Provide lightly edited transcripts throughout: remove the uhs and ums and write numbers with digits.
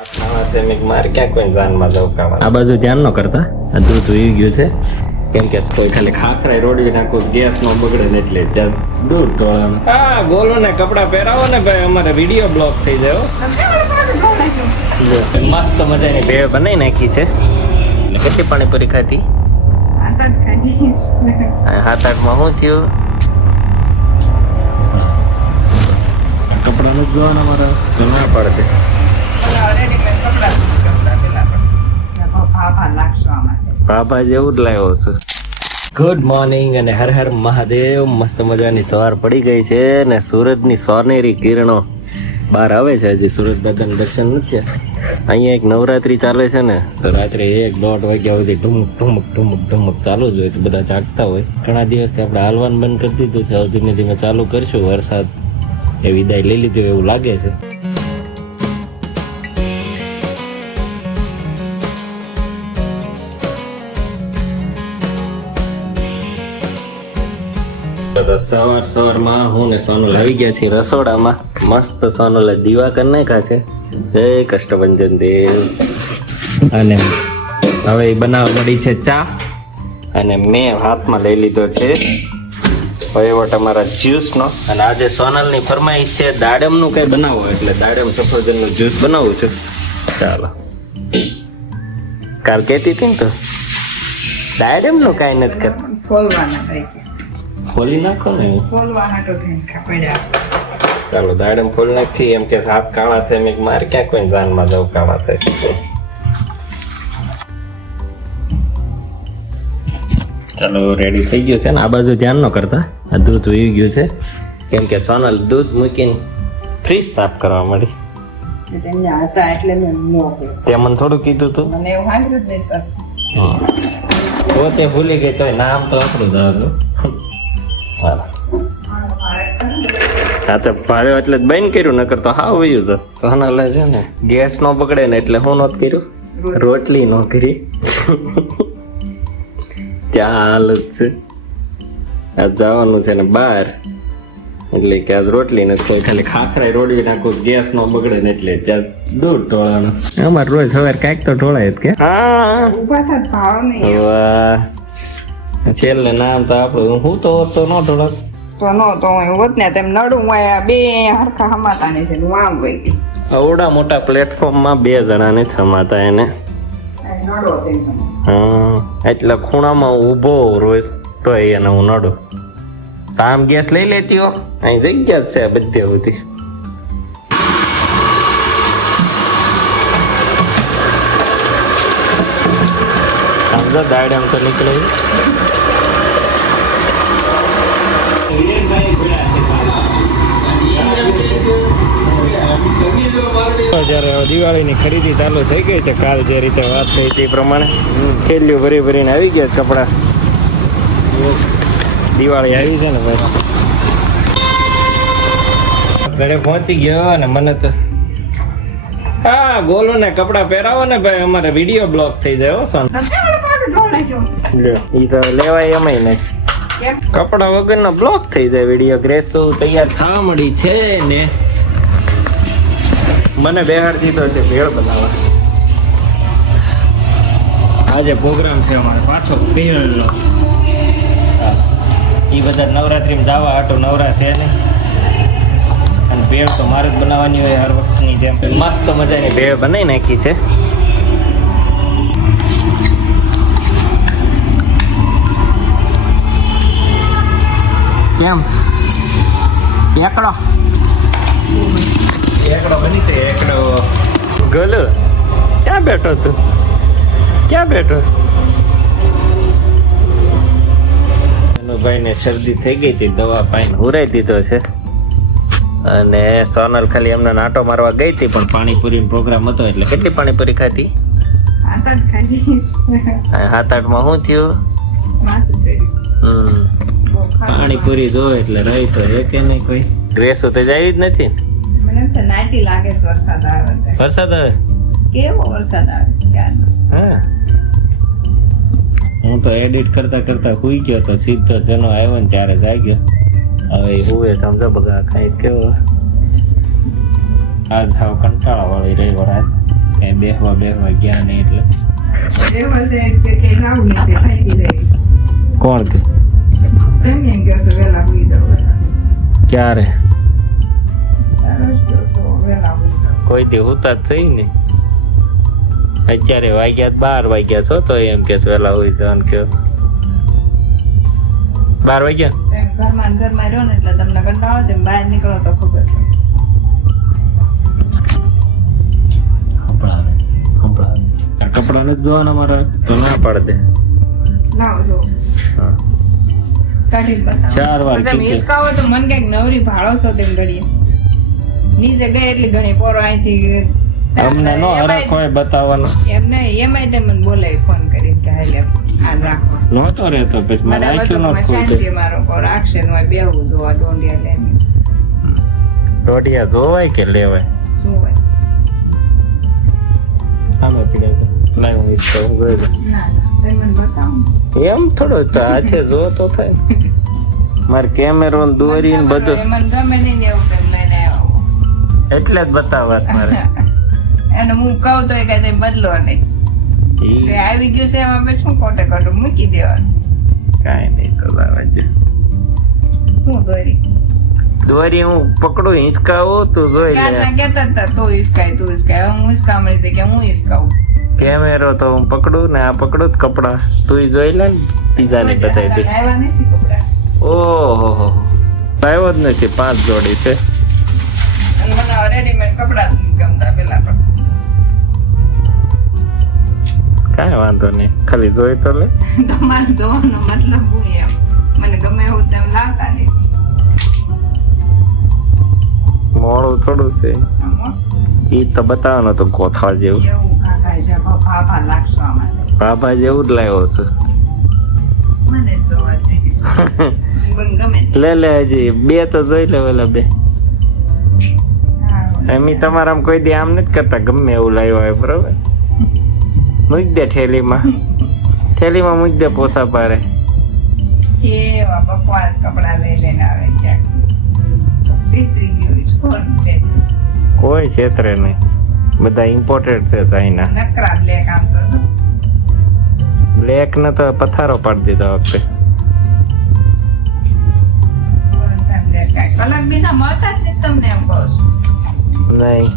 આ બાજુ ધ્યાન ન કરતા આ દૂધ ઉઈ ગયું છે કેમ કે કોઈ ખાલી ખાખરા રોડી નાખું ગેસ નો બગડે ને એટલે ત્યાં દૂધ ઢોળાનું. હા બોલો ને કપડા પહેરાવો ને ભાઈ, અમારે વિડીયો બ્લોક થઈ જાય. મસ્ત મજાની ભેળ બનાવી નાખી છે. કેટલી પાણીપુરી ખાધી? 7-8 માં શું થયું? કપડા નથી જોવાના મારા ના પડે. બાબા જેવું જ લાવ્યો છું. ગુડ મોર્નિંગ અને હર હર મહાદેવ. મસ્ત મજાની સવાર પડી ગઈ છે ને સૂરજની સોનેરી કિરણો બહાર આવે છે. હજી સૂરજ દાદાના દર્શન નથી. અહીંયા એક નવરાત્રી ચાલે છે ને, તો રાત્રે 1-1.5 વાગ્યા સુધી ઢુમક ઢુમક ઢુમક ઢુમક ચાલુ જ હોય. તો બધા જાગતા હોય. ઘણા દિવસથી આપણે હાલવાનું બંધ કરી દીધું છે. હવે ધીમે ધીમે ચાલુ કરશું. વરસાદ એ વિદાય લઈ લીધું એવું લાગે છે. સવારમાં હું ને સોનલ આવી ગયા છીએ રસોડામાં. મસ્ત સોનલે દીવા કરી નાખ્યા છે. જય કષ્ટભંજન દેવ. અને હવે એ બનાવવા મળી છે ચા. અને મેં હાથમાં લઈ લીધો છે વહીવટ અમારા જ્યુસનો. અને આજે સોનલની ફરમાઈશ છે દાડમનું કંઈ બનાવો, એટલે દાડમ સફરજનનું જ્યુસ બનાવું છું. ચાલો, કાલ કહેતી હતી ને તો દાડમનું કાંઈ નથી કરતું. ખોલી નાખો ને. ચાલો દાડમ ખોલી નાખી. એમ કે હાથ કાળા થાય. મેં મારે ક્યાં કોઈ જાનમાં જવું કાળા થાય. ચાલો રેડી થઈ ગયું છે ને. આ બાજુ ધ્યાન ન કરતા આ દૂધ ઉઈ ગયું છે કેમ કે સોનલ દૂધ મૂકીને ફ્રીજ સાફ કરવા મળી. તે મને થોડું કીધું તું. પોતે ભૂલી ગઈ તો નામ તો આપણું જ આવ્યું. હા તો ભાડ્યો એટલે જ બંધ કર્યું, નકર તો હા વયું તો. સોનલે છે ને ગેસ નો બગડે ને એટલે હું નહોતું કર્યું, રોટલી નો કરી. ત્યાં હાલત છે. આજ જવાનું છે ને બહાર, એટલે કે આજ રોટલી નથી. કોઈ ખાલી ખાખરા રોડી નાખું ગેસ નો બગડે ને એટલે ત્યાં દૂધ ઢોળાનું. અમારે રોજ સવારે કાંઈક તો ઢોળાય જ કે. હા છેલ્લે નામ તો આપણું. હું તો ન ઢોળાત તો નો તો હોત ને તેમ નડું બે હરખા હમાતા ને છે. આમ વઈ ગઈ અવડા મોટા પ્લેટફોર્મમાં 2 જણાને છમાતા એને. હા એટલે ખૂણામાં ઊભો રોજ તો એને હું નડું. આમ ગેસ લઈ લેતી હો, અહીં જગ્યા જ છે બધે બધી. આમ તો દાડમ તો નીકળે. જ્યારે દિવાળીની ખરીદી ચાલુ થઈ ગઈ છે. કાલ જે રીતે વાત થઈ તે પ્રમાણે થેલીઓ ભરી ભરીને આવી ગયા કપડા. દિવાળી આવી છે ને ભાઈ. ઘરે પહોંચી ગયો અને મને તો હા બોલો ને કપડા પહેરાવો ને ભાઈ, અમારે વિડીયો બ્લોક થઈ જાય. ઈ તો લેવાય એમ નહીં. કપડા વગરનો બ્લોક થઈ જાય વિડીયો. ગ્રેસો તૈયાર થવા મળી છે ને મને બેહાડ દીધો છે ભેળ બનાવવા. આજે પ્રોગ્રામ છે અમારે પાછો ભેળનો. એ બધા નવરાત્રીમાં જવા હાટો નવરા છે ને. અને ભેળ તો મારે જ બનાવવાની હોય હર વખતની જેમ. મસ્ત મજાની ભેળ બનાવી નાખી છે. કેમ એકડો બની છે. એકડો ગલો ક્યાં બેઠો તું? ક્યાં બેઠો? ભાઈ ને શરદી થઈ ગઈ હતી, દવા પાઈને હુરાઈ દીધો છે. અને સોનલ ખાલી એમને નાટો મારવા ગઈ હતી, પણ પાણીપુરી પ્રોગ્રામ હતો એટલે કેટલી પાણીપુરી ખાધી? 7-8 માં શું થયું? પાણીપુરી જો એટલે રહી તો એ કે નહીં કોઈ. ડ્રેસો તો જાય જ નથી. વરસાદ આવે કેવો વરસાદ આવે છે. હા હું તો એડિટ કરતા કરતા સુઈ ગયો તો સીધો જેનો આવ્યો ને ત્યારે જાગ્યો. હવે હુએ સમજો બધા કઈ કેવો આજ હાવ કંટાળા વાળી રહી વરાય. કઈ બેહવા ગયા નહીં એટલે એ વખતે કે લાવું નહીં તે થાકી જાય. કોણ કે એમ એમ કે તો વહેલા હુઈ જાવ. ક્યારે વહેલા હુઈ જાવ. કોઈ દી હુતા જ થઈ ને અત્યારે વાગ્યા 12 વાગ્યા છો તો એમ કે વેલા હોય જવાનું કે 12 વાગ્યા એમ ઘરમાં રહ્યો ને એટલે તમને કંટાળો આવે બહાર નીકળો તો ખબર પડે. આ કપડા નથી ધોવાના મારા તો ના પાડ દે. લાવો જો હા. કાઢીને બતાવો. 4 વાર તમે કીધું. હિસકાવો તો મને કઈક નવરી ભાળો છો તેમ ઘડીએ નીચે ગઈ એટલી ઘણી પોરો અહીંથી અમને નો હરખ હોય બતાવવાનો એમ નહીં એમાંય તે મને બોલાવી ફોન કરીને કે હાલ હાલ રાખવા નહોતો રહેતો પછી મારે મારા આંખો ન મતલબમાં ખુલતી. શાંતિ મારો કોઈ રાખશે ને બેહવું જોવા દોંડિયા લઈને દોઢિયા ધોવાય કે લેવાય જોવાય. સામે પીડે છે ના હું ઈચ્છતો હું ગયો ના તમે મને બતાવો એમ થોડો તો હાથે જો તો થાય મારે કેમેરો ને દોરી ને બધું એ મને ગમે નહીં ને એવું તેમ લઈને આવ્યો એટલે જ બતાવવાસ મારે એને હું કહું તો એ કઈ તે બદલો નહીં ઈ તો આવી ગયું છે એમાં આપણે શું કોટે કોટે મૂકી દેવાનું. કાંઈ નહીં તો લાવા છે હું દોરી દોરી હું પકડું હિંચકાવું તું જોઈ લે ક્યારના કહેતા હતા તું હિસકાય હવે હું હિસકામણી હતી કે હું હિસકાવું. કેમેરો તો હું પકડું ને આ પકડું જ કપડા તું જોઈ લે ને ત્રીજાની બતાવી દે. લાવ્યા નથી કપડાં. ઓહો લાવ્યો જ નથી 5 જોડી છે અને મને રેડીમેડ કપડાં જ નથી ગમતા પેલા પણ કાંઈ વાંધો નહીં ખાલી જોઈ તો લે તમારે જોવાનો મતલબ હું એમ મને ગમે એવું તેમ લાવતા નથી. મોડું થોડું છે આમાં ઈ તો બતાવવાનો તો કોથળા જેવું એવું કાકા છે ભાભા લાગશો આમાં બાબા જેવું જ લાવ્યો છું મને જોવા દે. મને ગમે તે. લે હજી 2 તો જોઈ લે ઓલા 2 હા, એમ તમારામાં કોઈ દી આમ નથી કરતા ગમે એવું લાવ્યો હોય બરોબર મૂક દે થેલીમાં મૂક દે પોછા પારે એવા બકવાસ કપડાં લઈ લઈને આવે ક્યાંક છેતરી ગયું છે. કોણ છેતરી? કોઈ ક્ષેત્રે નહીં બધા ઇમ્પોર્ટેડ છે ચાઇના નકરા બ્લેક આમ તો જો. બ્લેક ને તો પથારો પાડી દીધો વખતે ઓળખતા બ્લેક કાંઈ કલર બીજા મળતા જ નથી તમને એમ કહું છું. નહીં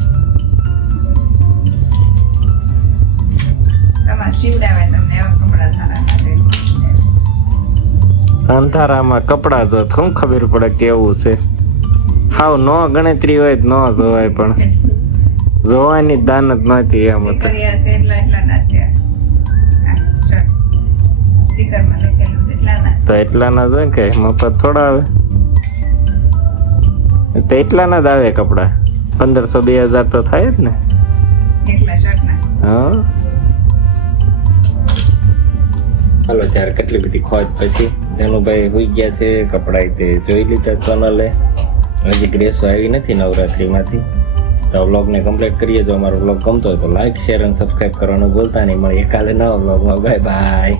તમારે શિવડાવે તમને એવા કપડાં સારા લાગે. અંધારામાં કપડા જો શું ખબર પડે કેવું છે હાવ નો ગણતરી હોય તો ન જોવાય પણ જોવાની દાન જ નહોતી એમ હતું સ્ટીકરિયા છે એટલા ના છે. આ શર્ટ. સ્ટીકરમાં લખેલું છે એટલા ના. તો એટલાના જ હોય ને કે મફત થોડા આવે તો એટલાના જ આવે કપડા 1500-2000 તો થાય જ ને એકલા શર્ટના. હા હાલો ત્યારે કેટલી બધી ખોજ પછી ધનુભાઈ હોઈ ગયા છે કપડા તે જોઈ લીધા ચેનલે હજી ગ્રેસો આવી નથી નવરાત્રીમાંથી તો વ્લોગને કમ્પ્લીટ કરીએ જો અમારો વ્લોગ ગમતો હોય તો લાઈક શેર અને સબસ્ક્રાઈબ કરવાનું ભૂલતા નહીં મળીએ કાલે નવા વ્લોગમાં બાય બાય